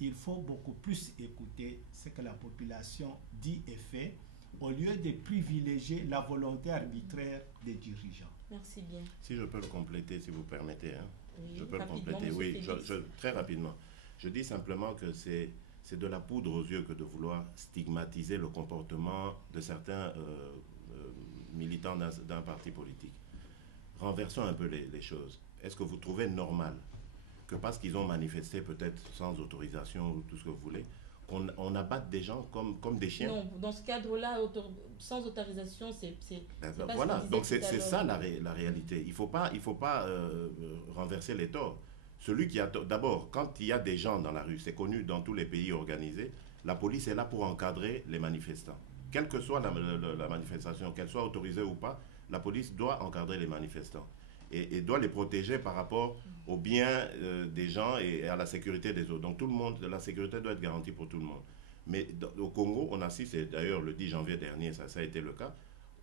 il faut beaucoup plus écouter ce que la population dit et fait, au lieu de privilégier la volonté arbitraire des dirigeants. Merci bien. Si je peux le compléter, si vous permettez. Hein. Oui, je peux le compléter, oui, très rapidement. Je dis simplement que c'est de la poudre aux yeux que de vouloir stigmatiser le comportement de certains militants d'un parti politique. Renversons un peu les choses. Est-ce que vous trouvez normal que parce qu'ils ont manifesté peut-être sans autorisation ou tout ce que vous voulez, on abatte des gens comme des chiens? Non, dans ce cadre-là, sans autorisation, c'est voilà, donc c'est ça la réalité. Il faut pas renverser les torts. Celui qui a d'abord, quand il y a des gens dans la rue, c'est connu dans tous les pays organisés, la police est là pour encadrer les manifestants. Quelle que soit la manifestation, qu'elle soit autorisée ou pas, la police doit encadrer les manifestants et doit les protéger par rapport au bien des gens et à la sécurité des autres. Donc tout le monde, la sécurité doit être garantie pour tout le monde. Mais au Congo, on assiste, et d'ailleurs le 10 janvier dernier, ça a été le cas,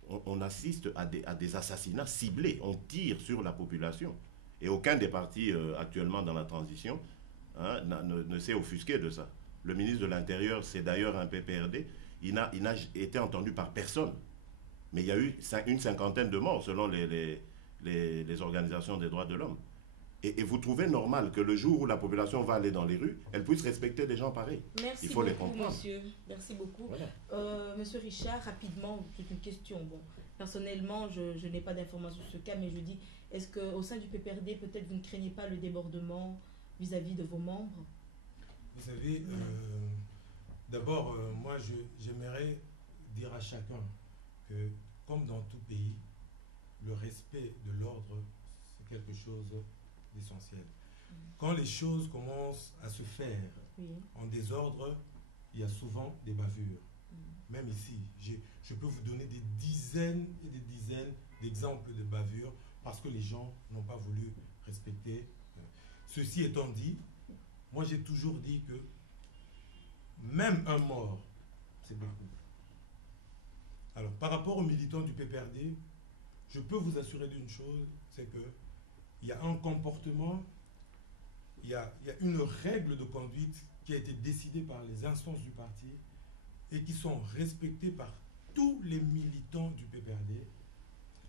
on assiste à des assassinats ciblés. On tire sur la population. Et aucun des partis actuellement dans la transition ne s'est offusqué de ça. Le ministre de l'Intérieur, c'est d'ailleurs un PPRD, il n'a été entendu par personne. Mais il y a eu une cinquantaine de morts selon les organisations des droits de l'homme. Et vous trouvez normal que le jour où la population va aller dans les rues, elle puisse respecter des gens pareils? Merci. Il faut beaucoup, les comprendre. Monsieur. Merci beaucoup. Voilà. Monsieur Richard, rapidement, c'est une question. Bon, personnellement, je n'ai pas d'informations sur ce cas, mais je dis, est-ce qu'au sein du PPRD, peut-être vous ne craignez pas le débordement vis-à-vis de vos membres? Vous savez, d'abord, moi, j'aimerais dire à chacun que, comme dans tout pays, le respect de l'ordre, c'est quelque chose d'essentiel. Quand les choses commencent à se faire en désordre, il y a souvent des bavures. Même ici, je peux vous donner des dizaines et des dizaines d'exemples de bavures parce que les gens n'ont pas voulu respecter. Ceci étant dit, moi j'ai toujours dit que même un mort, c'est beaucoup. Alors, par rapport aux militants du PPRD, je peux vous assurer d'une chose, c'est que il y a un comportement, il y a une règle de conduite qui a été décidée par les instances du parti et qui sont respectées par tous les militants du PPRD.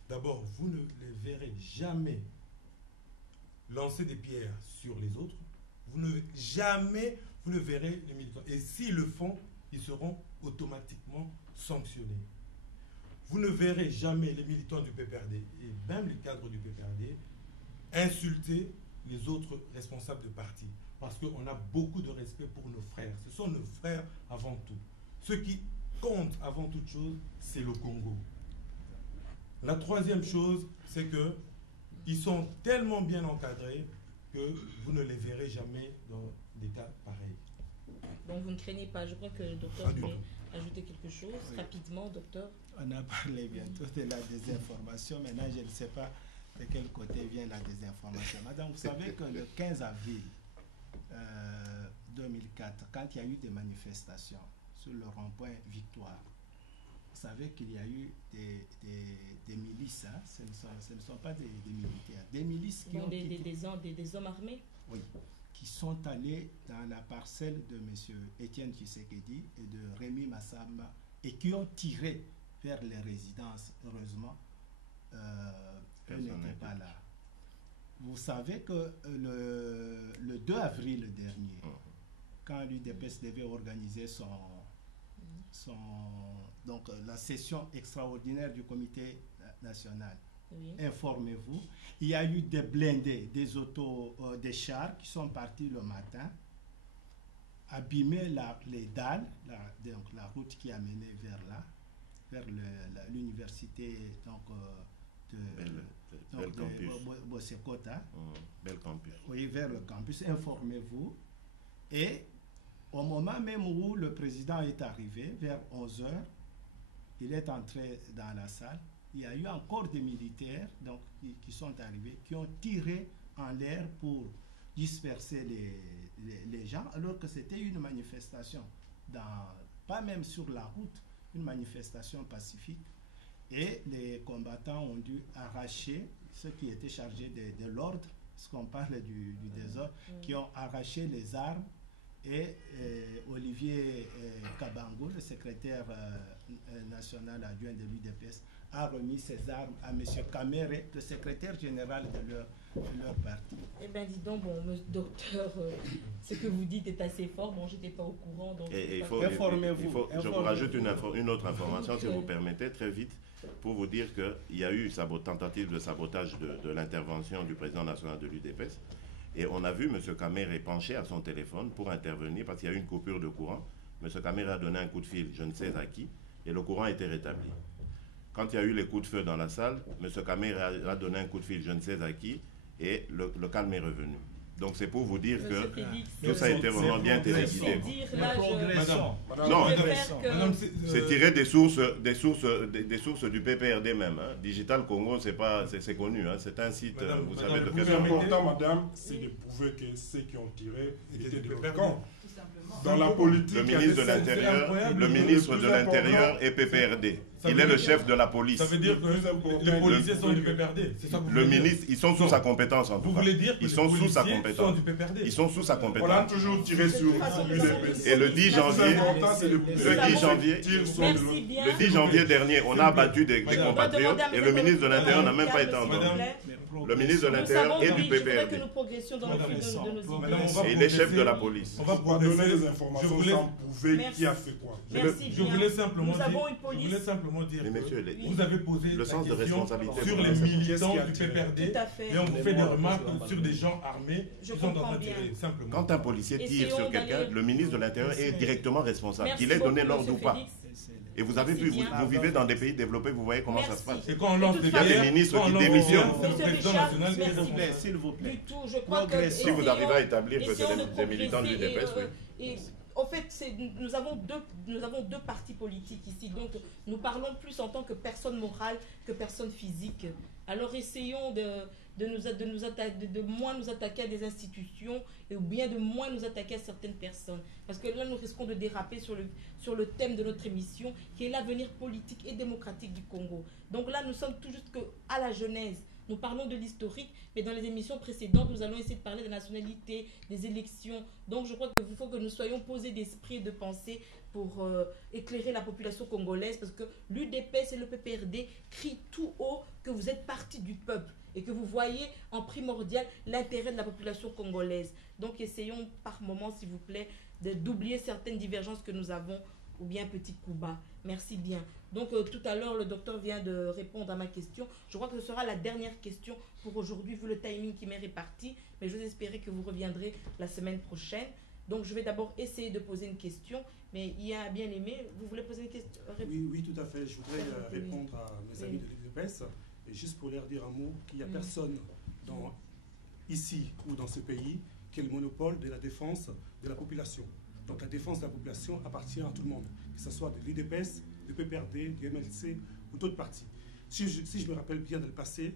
D'abord, vous ne les verrez jamais lancer des pierres sur les autres. Vous ne verrez les militants. Et s'ils le font, ils seront automatiquement sanctionnés. Vous ne verrez jamais les militants du PPRD et même les cadres du PPRD insulter les autres responsables de parti. Parce qu'on a beaucoup de respect pour nos frères. Ce sont nos frères avant tout. Ce qui compte avant toute chose, c'est le Congo. La troisième chose, c'est que ils sont tellement bien encadrés que vous ne les verrez jamais dans des cas pareils. Donc vous ne craignez pas. Je crois que le docteur voulait ajouter quelque chose. Oui. Rapidement, docteur. On a parlé bientôt de la désinformation. Maintenant, je ne sais pas de quel côté vient la désinformation. Madame, vous savez que le 15 avril 2004, quand il y a eu des manifestations sur le rond-point Victoire, vous savez qu'il y a eu des milices, hein? Ce ne sont pas des militaires, des milices qui ont des hommes armés. Oui, qui sont allés dans la parcelle de M. Étienne Tshisekedi et de Rémi Massamba et qui ont tiré vers les résidences. Heureusement, eux n'étaient pas là. Vous savez que le 2 avril dernier, quand l'UDPS devait organiser donc la session extraordinaire du comité national, informez-vous, il y a eu des blindés, des chars qui sont partis le matin, abîmer les dalles, donc la route qui a mené vers là, vers l'université de Bosekota. Bel campus. Oui, vers le campus, informez-vous. Et au moment même où le président est arrivé, vers 11 h, il est entré dans la salle, il y a eu encore des militaires donc, qui sont arrivés, qui ont tiré en l'air pour disperser les gens, alors que c'était une manifestation, pas même sur la route, une manifestation pacifique. Et les combattants ont dû arracher ceux qui étaient chargés de l'ordre, parce qu'on parle du désordre, qui ont arraché les armes et Olivier Kabango, le secrétaire national adjoint de l'UDPS, a remis ses armes à M. Kamere, le secrétaire général de leur parti. Eh bien, dis donc, bon, docteur, ce que vous dites est assez fort. Bon, je n'étais pas au courant. Donc informez-vous. Je vous rajoute une autre information, si vous permettez, très vite, pour vous dire qu'il y a eu tentative de sabotage de l'intervention du président national de l'UDPS. Et on a vu M. Kamere pencher à son téléphone pour intervenir parce qu'il y a eu une coupure de courant. M. Kamere a donné un coup de fil, je ne sais à qui, et le courant a été rétabli. Quand il y a eu les coups de feu dans la salle, M. Kamere a donné un coup de fil, je ne sais à qui, et le calme est revenu. Donc c'est pour vous dire que tout ça a été vraiment bien télévisé. Non, c'est tiré des sources du PPRD même. Hein. Digital Congo, c'est connu. Hein. C'est un site, madame, vous savez de quel quel important, madame, c'est de prouver que ceux qui ont tiré étaient de leur camp. Dans la politique, le ministre de l'Intérieur est PPRD. Il est le chef de la police. Ça veut dire que les policiers sont du PPRD. Le ministre, ils sont sous sa compétence en tout cas. Vous voulez dire que ils sont sous sa compétence. Sont du PPRD. Ils sont sous sa compétence. On a toujours tiré sur l'UDPS. Et le 10 janvier dernier, on a abattu des compatriotes et le ministre de l'Intérieur n'a même pas été entendu. Le ministre de l'Intérieur est du PPRD. Et il est chef de la police. On va donner des informations sans prouver qui a fait quoi. Je voulais simplement dire que vous avez posé le sens de responsabilité sur les militants du PPRD et on vous fait des remarques sur des gens armés qui sont en train de tirer. Simplement. Quand un policier tire sur quelqu'un, le ministre de l'Intérieur est directement responsable. Qu'il ait donné l'ordre ou pas. Et vous avez vu, vous vivez dans des pays développés, vous voyez comment ça se passe. Et quand on lance des ministres qui démissionnent. c'est le président national qui s'il vous plaît, s'il vous plaît. Si vous arrivez à établir que c'est des militants du DPS, oui. En fait, nous avons deux partis politiques ici, donc nous parlons plus en tant que personne morale que personne physique. Alors essayons de moins nous attaquer à des institutions ou bien de moins nous attaquer à certaines personnes. Parce que là, nous risquons de déraper sur le thème de notre émission, qui est l'avenir politique et démocratique du Congo. Donc là, nous sommes tout juste à la genèse. Nous parlons de l'historique, mais dans les émissions précédentes, nous allons essayer de parler de la nationalité, des élections. Donc je crois qu'il faut que nous soyons posés d'esprit et de pensée pour éclairer la population congolaise, parce que l'UDPS et le PPRD crient tout haut que vous êtes partie du peuple et que vous voyez en primordial l'intérêt de la population congolaise. Donc essayons par moment, s'il vous plaît, d'oublier certaines divergences que nous avons, ou bien petit coup bas. Merci bien. Donc tout à l'heure, le docteur vient de répondre à ma question. Je crois que ce sera la dernière question pour aujourd'hui, vu le timing qui m'est réparti. Mais je vous espérer que vous reviendrez la semaine prochaine. Donc je vais d'abord essayer de poser une question. Mais il y a bien aimé, vous voulez poser une question? Oui, tout à fait. Je voudrais répondre à mes amis de l'UDPS. Et juste pour leur dire un mot, qu'il n'y a personne ici ou dans ce pays qui ait le monopole de la défense de la population. Donc la défense de la population appartient à tout le monde, que ce soit de l'UDPS, du PPRD, du MLC ou d'autres partis. Si je me rappelle bien dans le passé,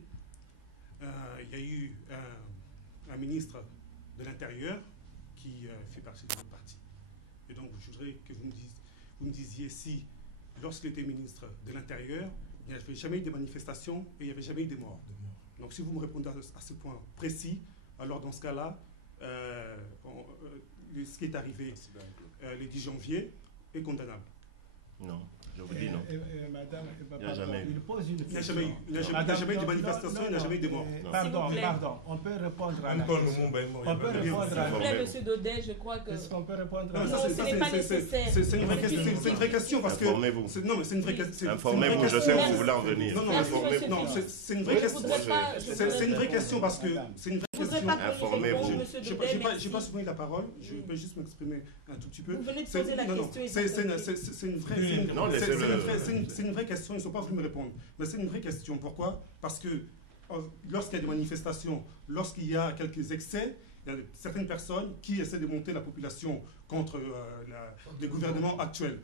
il y a eu un ministre de l'Intérieur qui fait partie de notre parti. Et donc je voudrais que vous me disiez si, lorsqu'il était ministre de l'Intérieur, il n'y avait jamais eu de manifestations et il n'y avait jamais eu de morts. Donc si vous me répondez à ce point précis, alors dans ce cas-là, ce qui est arrivé le 10 janvier est condamnable. Non, je vous dis non. Madame, il n'y a jamais eu. Il pose une question. Il n'y a jamais eu de manifestation, il n'y a jamais eu de mort. Pardon, on peut répondre à la question. On peut répondre à la question. Monsieur Daudet, je crois que... Est-ce qu'on peut répondre à la question? Non, ce n'est pas nécessaire. C'est une vraie question parce que... Informez-vous. Non, mais c'est une vraie question. Informez-vous, je sais où vous voulez en venir. Non, c'est une vraie question. C'est une vraie question parce que... Informez-vous. Je n'ai pas souvent eu la parole, je peux juste m'exprimer un tout petit peu. Vous venez de poser la question. C'est une vraie question, ils ne sont pas venus me répondre. Mais c'est une vraie question. Pourquoi? Parce que lorsqu'il y a des manifestations, lorsqu'il y a quelques excès, il y a certaines personnes qui essaient de monter la population contre le gouvernement actuel.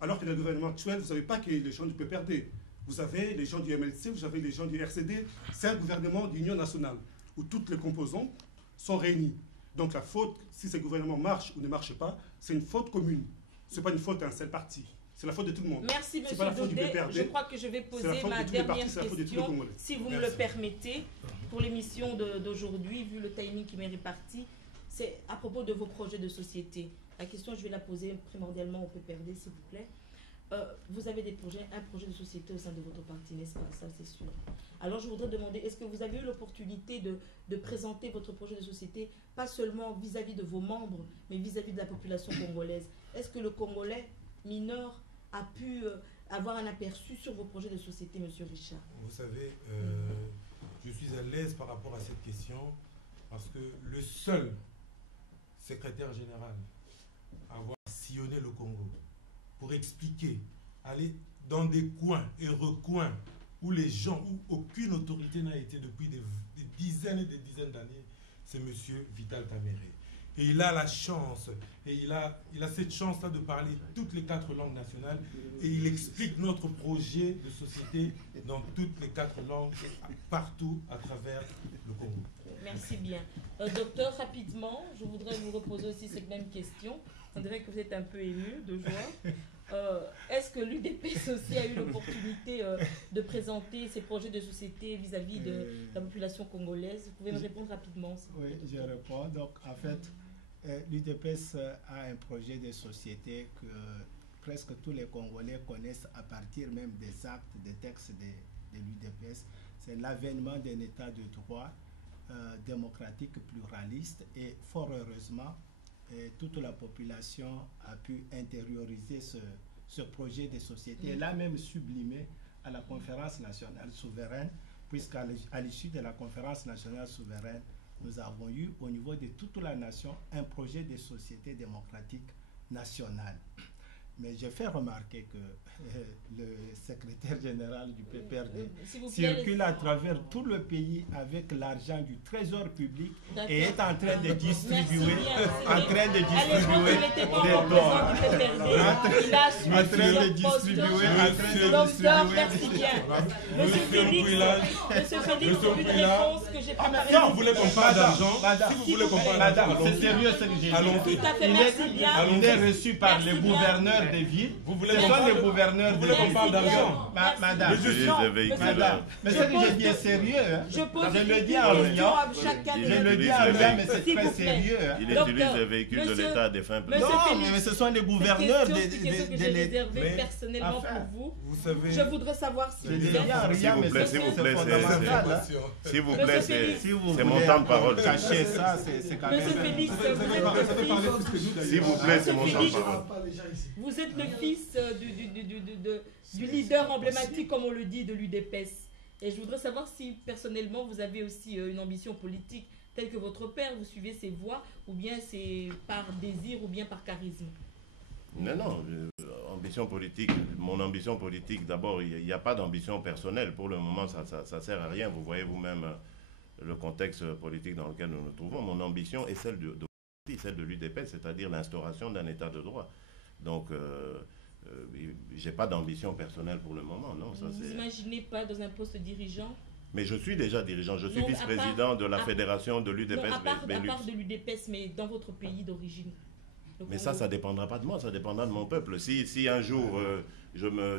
Alors que dans le gouvernement actuel, vous n'avez pas que les gens du PPRD. Vous avez les gens du MLC, vous avez les gens du RCD. C'est un gouvernement d'union nationale où toutes les composantes sont réunies. Donc la faute, si ce gouvernement marche ou ne marche pas, c'est une faute commune. Ce n'est pas une faute d'un seul parti. C'est la faute de tout le monde. Merci, monsieur Daudet. Je crois que je vais poser ma dernière question, si vous me le permettez, pour l'émission d'aujourd'hui, vu le timing qui m'est réparti. c'est à propos de vos projets de société. La question, je vais la poser primordialement au PPRD, s'il vous plaît. Vous avez un projet de société au sein de votre parti, n'est-ce pas? Ça, c'est sûr. Alors, je voudrais demander, est-ce que vous avez eu l'opportunité de présenter votre projet de société, pas seulement vis-à-vis de vos membres, mais vis-à-vis de la population congolaise? Est-ce que le Congolais mineur a pu avoir un aperçu sur vos projets de société, M. Richard? Vous savez, je suis à l'aise par rapport à cette question, parce que le seul secrétaire général à avoir sillonné le Congo pour expliquer, aller dans des coins et recoins où les gens, où aucune autorité n'a été depuis des dizaines et des dizaines d'années, c'est M. Vital Kamerhe. Et il a la chance, et il a cette chance-là de parler toutes les 4 langues nationales, et il explique notre projet de société dans toutes les 4 langues, partout à travers le Congo. Merci bien. Docteur, rapidement, je voudrais vous reposer aussi cette même question. On dirait que vous êtes un peu ému de joie. Est-ce que l'UDPS aussi a eu l'opportunité de présenter ses projets de société vis-à-vis de la population congolaise? Vous pouvez me répondre rapidement? Oui, je réponds. Donc, en fait, l'UDPS a un projet de société que presque tous les Congolais connaissent à partir même des actes, des textes de l'UDPS. C'est l'avènement d'un état de droit démocratique, pluraliste, et fort heureusement, toute la population a pu intérioriser ce projet de société, et l'a même sublimé à la conférence nationale souveraine, puisqu'à l'issue de la conférence nationale souveraine, nous avons eu au niveau de toute la nation un projet de société démocratique nationale. Mais j'ai fait remarquer que le secrétaire général du PPRD circule à travers tout le pays avec l'argent du trésor public et est en train de distribuer, des dons. Merci bien. Monsieur Félix, une réponse que j'ai préparée. Si vous voulez qu'on parle d'argent, c'est sérieux ce que j'ai dit. Tout à fait, merci bien. Il est reçu par les gouverneurs des villes. Vous voulez qu'on parle d'argent? Madame, mais ce que j'ai dit est sérieux. Je le dis en riant. Je le dis en riant, mais c'est très sérieux. Il utilise les véhicules de l'État à des fins privées. Non, mais ce sont les gouverneurs de l'État. Personnellement pour vous, savez, je voudrais savoir si s'il vous plaît, c'est mon temps de parole. Cacher ça, c'est quand même. Monsieur Félix, s'il vous plaît, c'est mon temps de parole. Vous êtes le fils du leader emblématique, comme on le dit, de l'UDPS. Et je voudrais savoir si, personnellement, vous avez aussi une ambition politique telle que votre père, vous suivez ses voies, ou bien c'est par désir, ou bien par charisme. Non, ambition politique. Mon ambition politique, d'abord, il n'y a pas d'ambition personnelle. Pour le moment, ça ne sert à rien. Vous voyez vous-même le contexte politique dans lequel nous nous trouvons. Mon ambition est celle de l'UDPS, c'est-à-dire l'instauration d'un état de droit. Donc, j'ai pas d'ambition personnelle pour le moment, non. Vous n'imaginez pas dans un poste dirigeant? Mais je suis déjà dirigeant, je suis vice-président de la fédération de l'UDPS. À part de l'UDPS, mais dans votre pays d'origine. Mais ça ne dépendra pas de moi, ça dépendra de mon peuple. Si un jour je me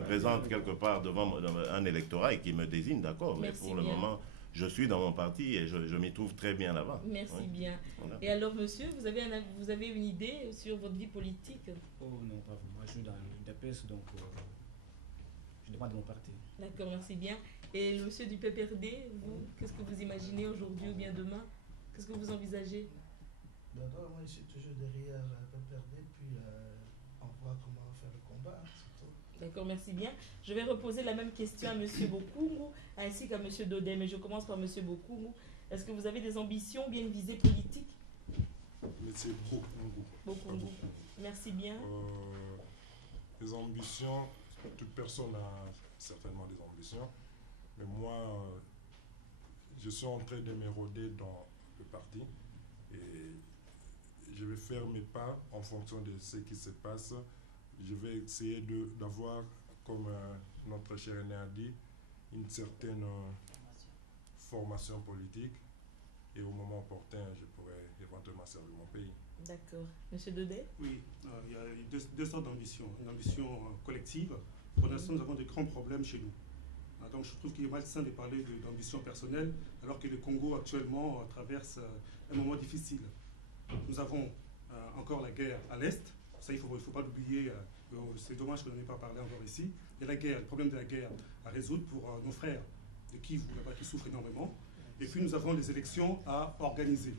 présente quelque part devant un électorat et qu'il me désigne, d'accord, mais pour le moment, je suis dans mon parti et je m'y trouve très bien là-bas. Merci bien. Voilà. Et alors, monsieur, vous avez une idée sur votre vie politique? Oh non, pas vous. Moi, je suis dans l'UDPS, donc je dépends de mon parti. D'accord, merci bien. Et le monsieur du PPRD, vous, qu'est-ce que vous imaginez aujourd'hui ou bien demain? Qu'est-ce que vous envisagez? D'accord, moi, je suis toujours derrière le PPRD, puis on voit comment faire le combat. D'accord, merci bien. Je vais reposer la même question à M. Bokungu ainsi qu'à M. Dodé, mais je commence par M. Bokungu. Est-ce que vous avez des ambitions bien visées politiques? M. Bokungu. Merci bien. Les ambitions, toute personne a certainement des ambitions, mais moi, je suis en train de m'éroder dans le parti et je vais faire mes pas en fonction de ce qui se passe. Je vais essayer d'avoir, comme notre cher aîné a dit, une certaine formation politique et au moment opportun, je pourrais éventuellement servir mon pays. D'accord. Monsieur Dodé? Oui, il y a deux sortes d'ambitions. Une ambition collective. Pour l'instant, nous avons de grands problèmes chez nous. Donc je trouve qu'il est malsain de parler d'ambition personnelle alors que le Congo actuellement traverse un moment difficile. Nous avons encore la guerre à l'Est, ça il ne faut pas l'oublier, c'est dommage que l'on n'ait pas parlé encore ici. Il y a la guerre, le problème de la guerre à résoudre pour nos frères de Kivu là-bas qui souffrent énormément. Et puis nous avons les élections à organiser.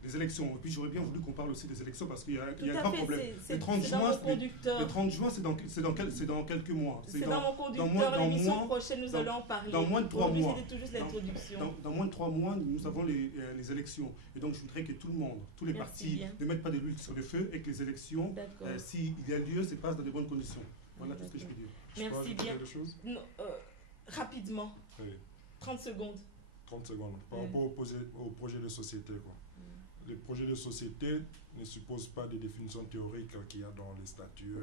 Les élections. Et puis j'aurais bien voulu qu'on parle aussi des élections parce qu'il y a un grand problème. Le 30 juin, c'est dans quelques mois. C'est dans mon conducteur. L'émission prochaine, nous allons en parler. Dans moins de 3 mois. Tout juste l'introduction. Dans moins de 3 mois, nous avons les élections. Et donc je voudrais que tout le monde, tous les partis, ne mettent pas de l'huile sur le feu et que les élections, s'il y a lieu, se passent dans de bonnes conditions. Voilà tout ce que je peux dire. Merci bien. Rapidement. Oui. 30 secondes. 30 secondes. Par rapport au projet de société, quoi. Les projets de société ne supposent pas des définitions théoriques qu'il y a dans les statuts,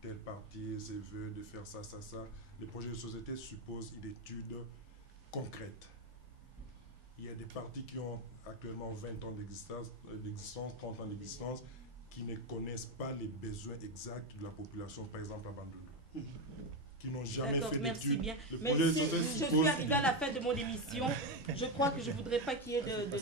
tel parti se veut de faire ça, ça, ça. Les projets de société supposent une étude concrète. Il y a des partis qui ont actuellement 20 ans d'existence, 30 ans d'existence, qui ne connaissent pas les besoins exacts de la population, par exemple à Bandundu. Qui n'ont jamais fait d'études. Mais je suis arrivée à la fin de mon émission. Je crois que je ne voudrais pas qu'il y ait de...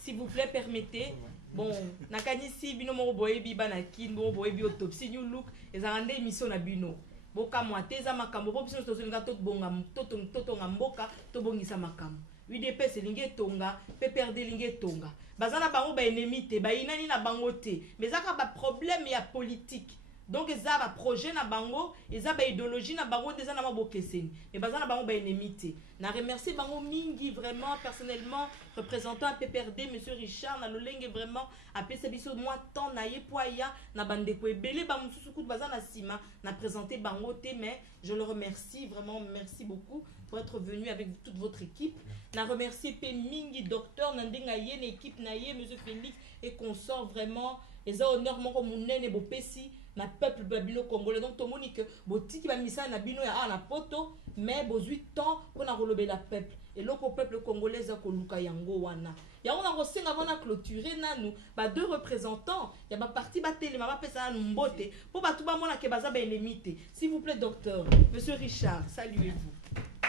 S'il vous plaît, permettez. Bon, nakanisi bino mo boyebi banakin bo boyebi autopsie new look ezanga nde émission na bino. Boka mwateza makambo bo biso tozolinga to bonga totonga mboka to bongisa makambo. UDPS linge tonga, PPRD linge tonga. Bazana bango ba ennemi te, ba inani na bango te. Mais zaka ba problème ya politique. Donc eza ba projet na bango, eza ba idéologie na bango déjà na mabokeseni. Mais bazana bango ba ennemi te. Na remercier bango mingi vraiment personnellement représentant à PPRD monsieur Richard na lolenge vraiment apesa biso moi temps na yepoya na bandeko ebele ba mususu kutu bazana sima na présenter bango te mais je le remercie vraiment merci beaucoup pour être venu avec toute votre équipe. Na remercier pe mingi docteur Nandenga yene équipe na ye monsieur Félix et consort vraiment eza honneur moko munene bopesi na peuple babino congolais donc tout le monde que botiki ba misa na bino ya na poto mais bozui temps pour na relever la peuple et le peuple congolais a koluka yango wana ya on a resenga vona clôturer nanu ba deux représentants ya ba parti ba télé ma pesa na mbote pour ba tout ba mona ke baza ba ennemi s'il vous plaît docteur monsieur Richard saluez-vous.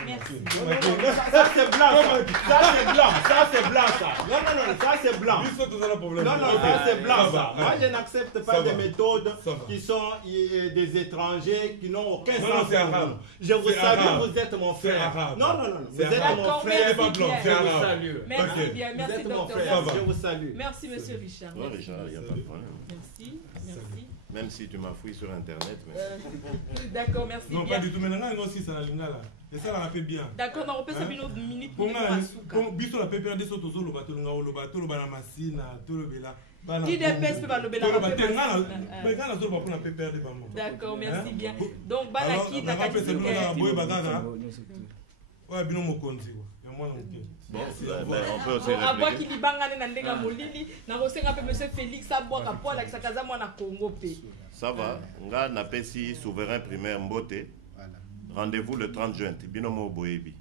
Merci. Ça c'est blanc. Ça c'est blanc ça. Non, ça c'est blanc. Non, ça c'est blanc ça. Moi je n'accepte pas des méthodes qui sont des étrangers qui n'ont aucun sens. Je vous salue, vous êtes mon frère. Non. Vous êtes mon frère. Pas blanc, je vous salue. Merci bien, merci docteur. Je vous salue. Merci monsieur Richard. Non, Richard, il n'y a pas de problème. Merci. Même si tu m'as fouillé sur internet. D'accord, merci bien. Non, pas du tout. Mais non, aussi, ça n'a là. Et ça l'a fait bien. D'accord, on repère ça une minute. Pour biso la PPRD soto zo loba to loba na masina to lobela. Qui dépêche peut pas lobela. Mais quand la zo pour la PPRD ba mo. D'accord, merci bien. Donc banaki na kadisi. Ouais, bino mo konzi ko. Moi non plus. Bon, on peut aussi réfléchir. Qui libangane na ndenga molili na kosenga pe monsieur Félix abwaka po la kisakaza mwana Congo pe. Ça va, nga na pesi souverain primaire Mbote. Rendez-vous le 30 juin, Binomo Boebi.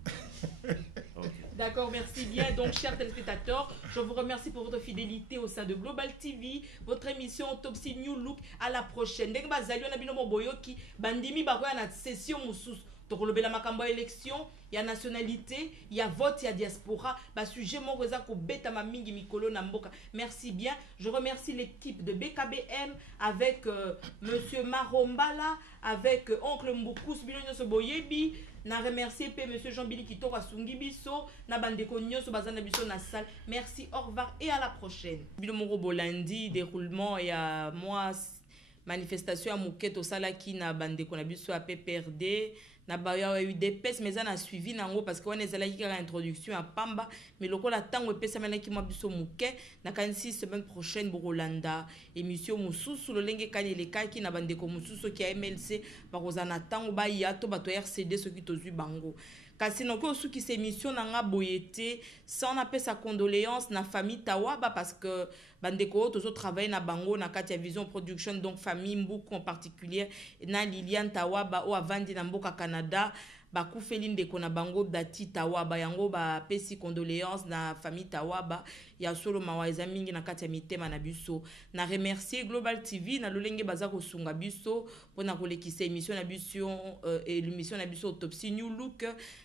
D'accord, merci bien. Donc, chers téléspectateurs, je vous remercie pour votre fidélité au sein de Global TV, votre émission Autopsie New Look. À la prochaine. Dès que vous avez Binomo Boyoki, Bandimi Bakoya na session Moussous. Tokolobela makambo élection, il y a nationalité, il y a vote, il y a diaspora. Ba sujet mon reza ko beta ma mingi mikolo na mboka. Merci bien. Je remercie l'équipe de BKBM avec monsieur Marombala, avec oncle Mboukus Bilonyo Soboyebi. Na remercier pe monsieur Jean-Billy Kitoko Asungi Biso, na bandeko nyonso bazana biso na salle. Merci, au revoir et à la prochaine. Bilomoro Bolandi, déroulement et à moi manifestation à Mouket au Salaki na bandeko na biso à PPRD. Na baya eu des pes mais on a suivi nango parce qu'on est allé à l'introduction à Pamba mais le la tango pesa mena ki mabiso muke na kanisi semaine prochaine Borolanda émission mususu le lenge kanele kaki na bandeko mususu ki a MLC bakozana tango ba yato bato RCD ceux qui tozui bango kasi noko osuki cette émission nanga boyete ça on appelle sa condoléance na famille Tawaba parce que bandeko tozo travailler na bango na Katia Vision Production donc famille Mboukou en particulier na Liliane Tawaba o avandi na mboka Canada bakufeli ndeko na bango Dati Tawaba yango ba pesi condoléances na famille Tawaba ya solo mawa eza mingi na kati ya mitema na biso. Na remercier Global TV na lolenge baza kosunga biso pona kolekisa émission na biso l'émission na biso Autopsie New Look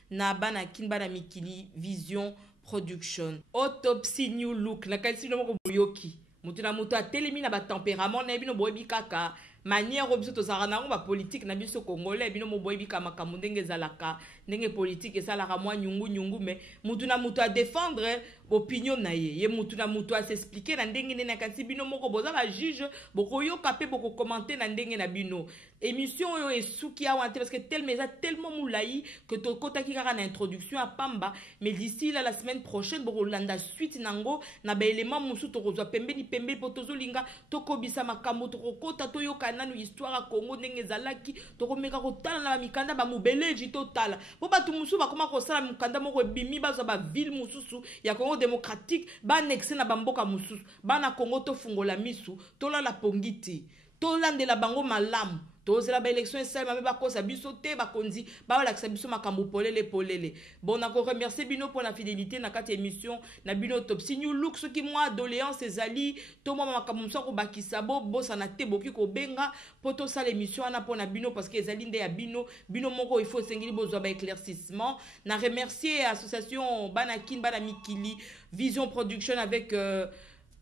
na bana kin bana mikili Vision Production. Autopsie New Look na kati no moko boyoki mutu na mutu atelemi na ba tempérament na bino boyebi kaka manière obiso to sarana ba politique na biso congolais bino mo boyebi kama kamundenge zalaka ndenge politique esalaka mwa nyungu mais mutu na mutu a défendre opinion na ye mutu na mutu a s'expliquer na ndenge nena kasi bino moko boza ba juge boko yoka pe boko commenter na ndenge na bino émission yo esuki awa parce que tellement moulayi que to kotaki kaka na introduction à pamba mais d'ici là la semaine prochaine boko landa suite nango na ba élément musu to kozwa pembeni potozo linga to kobisa makambo to kokota to yoka nanu histoire à Congo ndenge zalaki to komeka kotala na mikanda ba mubeleji totala po batu musu bakoma kosala mukanda moko bimi bazo ba ville mususu ya Congo démocratique ba annexe na bamboka mususu bana Congo to fungola misu to la pongiti to landela bango malamu to zela ba élection esala ba kosa biso te ba konzi ba wala kisa biso makambo polele bon na ko remercier bino pour la fidélité na kati émission na bino Autopsie New Look ce qui moi doléance ezali to moi makambo mso ko bakisa bo sana te boki ko benga poto sa l'émission ana pona bino parce que ezali nde ya bino moko il faut sengili bozwa ba éclaircissement na remercier association Banakin Bana Mikili Vision Production avec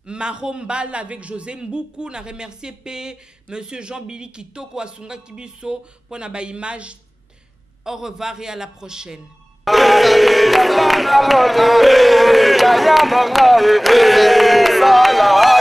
Marombal avec José Mboukou, na remercier P, Monsieur Jean-Billy Kitoko Asunga Kibiso pour na ba image. Au revoir et à la prochaine. Sala